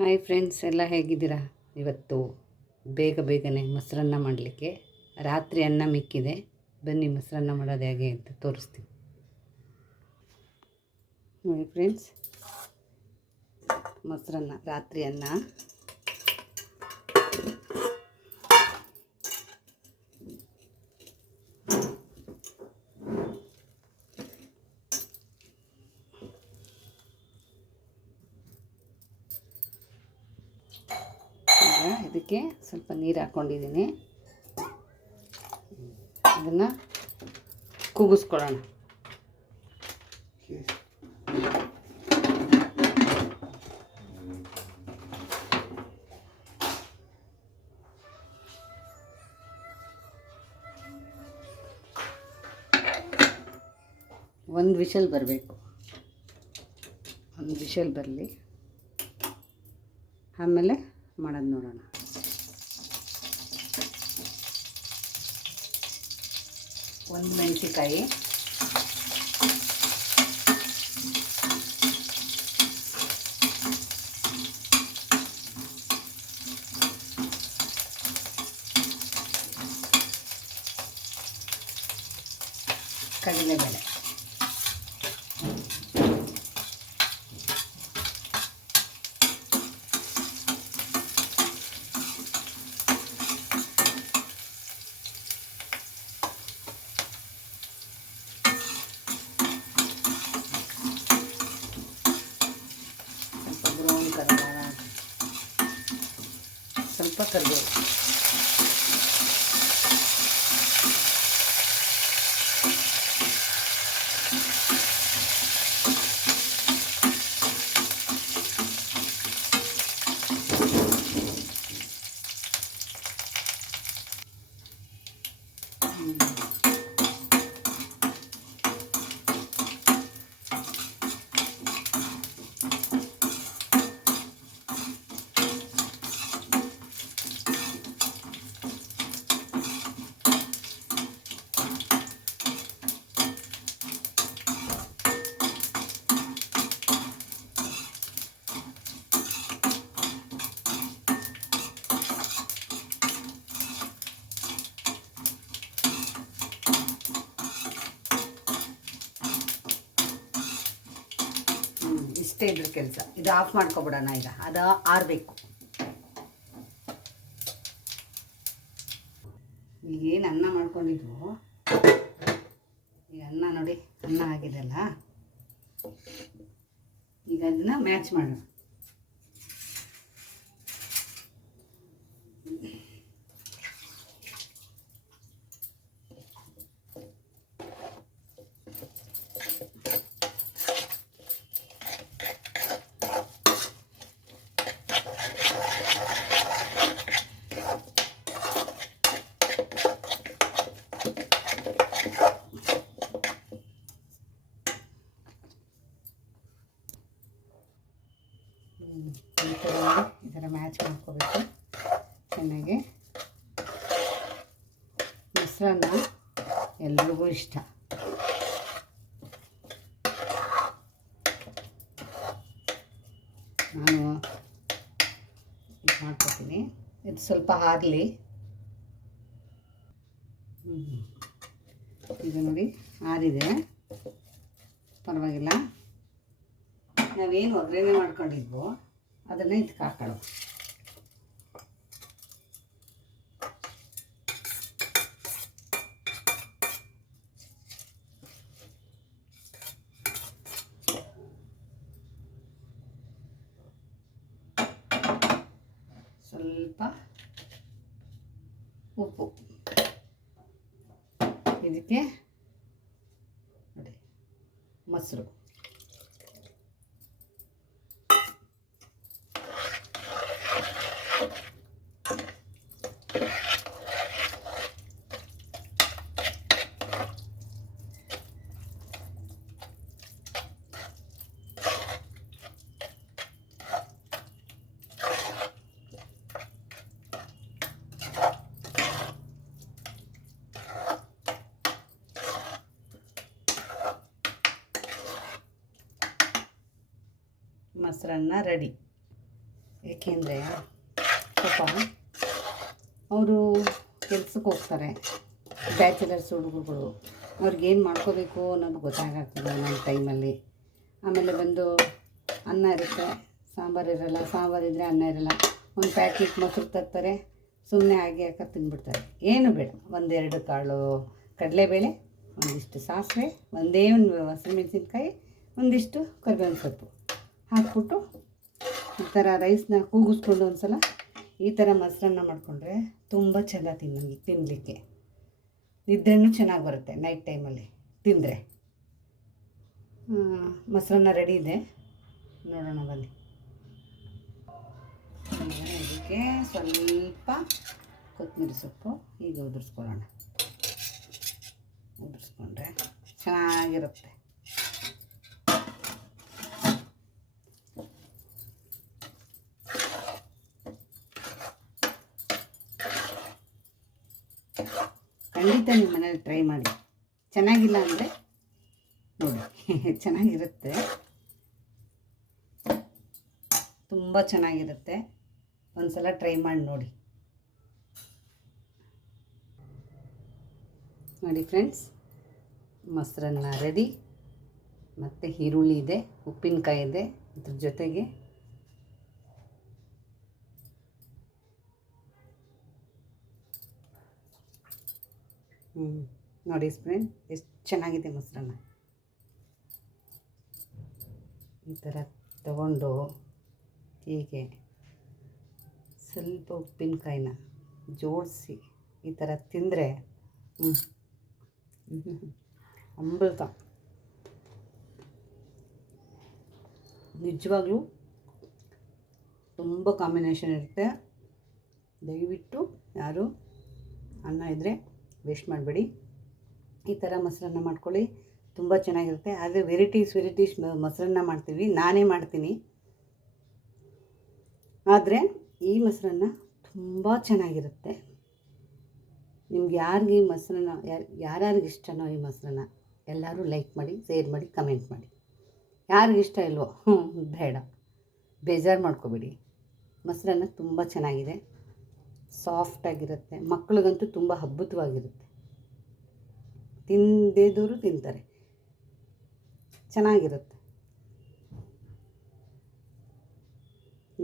Hi friends, ಎಲ್ಲ ಹೇಗಿದ್ದೀರಾ? ಇವತ್ತು ಬೇಗನೆ ಮೊಸರನ್ನ ಮಾಡಲಿಕ್ಕೆ ರಾತ್ರಿ ಅನ್ನ ಮಿಕ್ಕಿದೆ. ಬನ್ನಿ ಮೊಸರನ್ನ ಮಾಡೋದು ಹೇಗೆ ಅಂತ ತೋರಿಸ್ತೀನಿ. ನೋಡಿ ಫ್ರೆಂಡ್ಸ್, ಮೊಸರನ್ನ ರಾತ್ರಿ ಅನ್ನ. ಇದಕ್ಕೆ ಸ್ವಲ್ಪ ನೀರು ಹಾಕ್ಕೊಂಡಿದ್ದೀನಿ. ಅದನ್ನು ಕೂಗಿಸ್ಕೊಳ್ಳೋಣ. ಒಂದು ವಿಷಲ್ ಬರಬೇಕು. ಒಂದು ವಿಷಲ್ ಬರಲಿ, ಆಮೇಲೆ ಮಾಡೋದು ನೋಡೋಣ. ಒಂದು ಮೆಣಸಿಕಾಯಿ, ಕಡಲೆಬೇಳೆ, ಬ್ರೌನ್ ಕಲರ್, ಸ್ವಲ್ಪ ಕರಿಬೇವು, ಇಷ್ಟೇ ಇದ್ರ ಕೆಲಸ. ಇದು ಆಫ್ ಮಾಡ್ಕೊಬಿಡೋಣ. ಈಗ ಅದು ಆರಬೇಕು. ಈಗೇನು ಅನ್ನ ಮಾಡ್ಕೊಂಡಿದ್ವು, ಈಗ ಅನ್ನ ನೋಡಿ, ಅನ್ನ ಆಗಿದೆಲ್ಲ. ಈಗ ಅದನ್ನ ಮ್ಯಾಚ್ ಮಾಡೋಣ. ಈ ಥರ ಮ್ಯಾಚ್ ಮಾಡ್ಕೋಬೇಕು ಚೆನ್ನಾಗಿ. ಮೊಸರನ್ನ ಎಲ್ರಿಗೂ ಇಷ್ಟ. ನಾನು ಇದು ಮಾಡ್ಕೊತೀನಿ. ಇದು ಸ್ವಲ್ಪ ಆರಲಿ. ಈಗ ನೋಡಿ ಆರಿದೆ, ಪರವಾಗಿಲ್ಲ. ನಾವೇನು ಒಗ್ಗರಣೆ ಮಾಡ್ಕೊಂಡಿದ್ವೋ ಅದನ್ನು ಇದಕ್ಕೆ ಹಾಕೊಳ್ಳೋದು. ಸ್ವಲ್ಪ ಉಪ್ಪು, ಇದಕ್ಕೆ ನೋಡಿ ಮೊಸರು, ಮೊಸರನ್ನ ರೆಡಿ. ಏಕೆಂದರೆ ಪಾಪ ಅವರು ಕೆಲ್ಸಕ್ಕೆ ಹೋಗ್ತಾರೆ, ಬ್ಯಾಚುಲರ್ಸ್ ಹುಡುಗರುಗಳು, ಅವ್ರಿಗೇನು ಮಾಡ್ಕೋಬೇಕು ಅನ್ನೋದು ಗೊತ್ತಾಗ್ತದೆ ಒಂದೊಂದು ಟೈಮಲ್ಲಿ. ಆಮೇಲೆ ಬಂದು ಅನ್ನ ಇರುತ್ತೆ, ಸಾಂಬಾರು ಇರೋಲ್ಲ, ಸಾಂಬಾರಿದ್ದರೆ ಅನ್ನ ಇರೋಲ್ಲ, ಒಂದು ಪ್ಯಾಕೆಟ್ ಮೊಸರು ತರ್ತಾರೆ, ಸುಮ್ಮನೆ ಹಾಗೆ ಹಾಕಿ ತಿಂದ್ಬಿಡ್ತಾರೆ. ಏನು ಬೇಡ, ಒಂದೆರಡು ಕಾಳು ಕಡಲೆಬೇಳೆ, ಒಂದಿಷ್ಟು ಸಾಸಿವೆ, ಒಂದೇ ಒಂದು ಹಸಿಮೆಣಸಿನ್ಕಾಯಿ, ಒಂದಿಷ್ಟು ಕರಿಬೇವಿನ ಸೊಪ್ಪು ಹಾಕ್ಬಿಟ್ಟು ಈ ಥರ ರೈಸ್ನ ಕೂಗಿಸ್ಕೊಂಡು ಒಂದು ಸಲ ಈ ಥರ ಮೊಸರನ್ನ ಮಾಡಿಕೊಂಡ್ರೆ ತುಂಬ ಚೆಂದ ತಿನ್ನಲಿಕ್ಕೆ. ನಿದ್ರೆನೂ ಚೆನ್ನಾಗಿ ಬರುತ್ತೆ ನೈಟ್ ಟೈಮಲ್ಲಿ ತಿಂದರೆ. ಮೊಸರನ್ನ ರೆಡಿ ಇದೆ, ನೋಡೋಣ ಬನ್ನಿ. ಇದಕ್ಕೆ ಸ್ವಲ್ಪ ಕೊತ್ತಂಬರಿ ಸೊಪ್ಪು ಈಗ ಉದುರಿಸ್ಕೊಳ್ಳೋಣ. ಉದುರಿಸ್ಕೊಂಡ್ರೆ ಚೆನ್ನಾಗಿರುತ್ತೆ. ಖಂಡಿತ ನಿಮ್ಮ ಮನೇಲಿ ಟ್ರೈ ಮಾಡಿ. ಚೆನ್ನಾಗಿಲ್ಲ ಅಂದರೆ ನೋಡಿ ಚೆನ್ನಾಗಿರುತ್ತೆ, ತುಂಬ ಚೆನ್ನಾಗಿರುತ್ತೆ. ಒಂದು ಸಲ ಟ್ರೈ ಮಾಡಿ ನೋಡಿ. ನೋಡಿ ಫ್ರೆಂಡ್ಸ್, ಮೊಸರನ್ನ ರೆಡಿ. ಮತ್ತು ಈರುಳ್ಳಿ ಇದೆ, ಉಪ್ಪಿನಕಾಯಿ ಇದೆ, ಇದ್ರ ಜೊತೆಗೆ ನೋಡಿ ಫ್ರೆಂಡ್, ಎಷ್ಟು ಚೆನ್ನಾಗಿದೆ ಮೊಸರನ್ನ. ಈ ಥರ ತಗೊಂಡು ಹೀಗೆ ಸ್ವಲ್ಪ ಉಪ್ಪಿನಕಾಯಿನ ಜೋಡಿಸಿ ಈ ಥರ ತಿಂದರೆ ಅಮೃತ. ನಿಜವಾಗ್ಲೂ ತುಂಬ ಕಾಂಬಿನೇಷನ್ ಇರುತ್ತೆ. ದಯವಿಟ್ಟು ಯಾರು ಅನ್ನ ಇದ್ದರೆ ವೇಸ್ಟ್ ಮಾಡಬೇಡಿ, ಈ ಥರ ಮೊಸರನ್ನ ಮಾಡ್ಕೊಳ್ಳಿ, ತುಂಬ ಚೆನ್ನಾಗಿರುತ್ತೆ. ಆದರೆ ವೆರೈಟೀಸ್ ಮೊಸರನ್ನ ಮಾಡ್ತೀವಿ, ನಾನೇ ಮಾಡ್ತೀನಿ. ಆದರೆ ಈ ಮೊಸರನ್ನ ತುಂಬ ಚೆನ್ನಾಗಿರುತ್ತೆ. ನಿಮ್ಗೆ ಯಾರಿಗೆ ಈ ಮೊಸರನ್ನ ಯಾರ್ಯಾರಿಗೆ ಇಷ್ಟನೋ ಈ ಮೊಸರನ್ನ ಎಲ್ಲರೂ ಲೈಕ್ ಮಾಡಿ, ಶೇರ್ ಮಾಡಿ, ಕಮೆಂಟ್ ಮಾಡಿ. ಯಾರಿಗಿಷ್ಟ ಇಲ್ವೋ ಬೇಡ, ಬೇಜಾರು ಮಾಡ್ಕೋಬೇಡಿ. ಮೊಸರನ್ನ ತುಂಬ ಚೆನ್ನಾಗಿದೆ, ಸಾಫ್ಟಾಗಿರುತ್ತೆ. ಮಕ್ಕಳಿಗಂತೂ ತುಂಬ ಅದ್ಭುತವಾಗಿರುತ್ತೆ. ತಿಂದೇದವರು ತಿಂತಾರೆ, ಚೆನ್ನಾಗಿರುತ್ತೆ.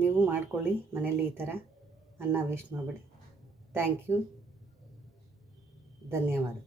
ನೀವು ಮಾಡ್ಕೊಳ್ಳಿ ಮನೆಯಲ್ಲಿ ಈ ಥರ, ಅನ್ನ ವೇಸ್ಟ್ ಮಾಡಬೇಡಿ. ಥ್ಯಾಂಕ್ ಯು, ಧನ್ಯವಾದ.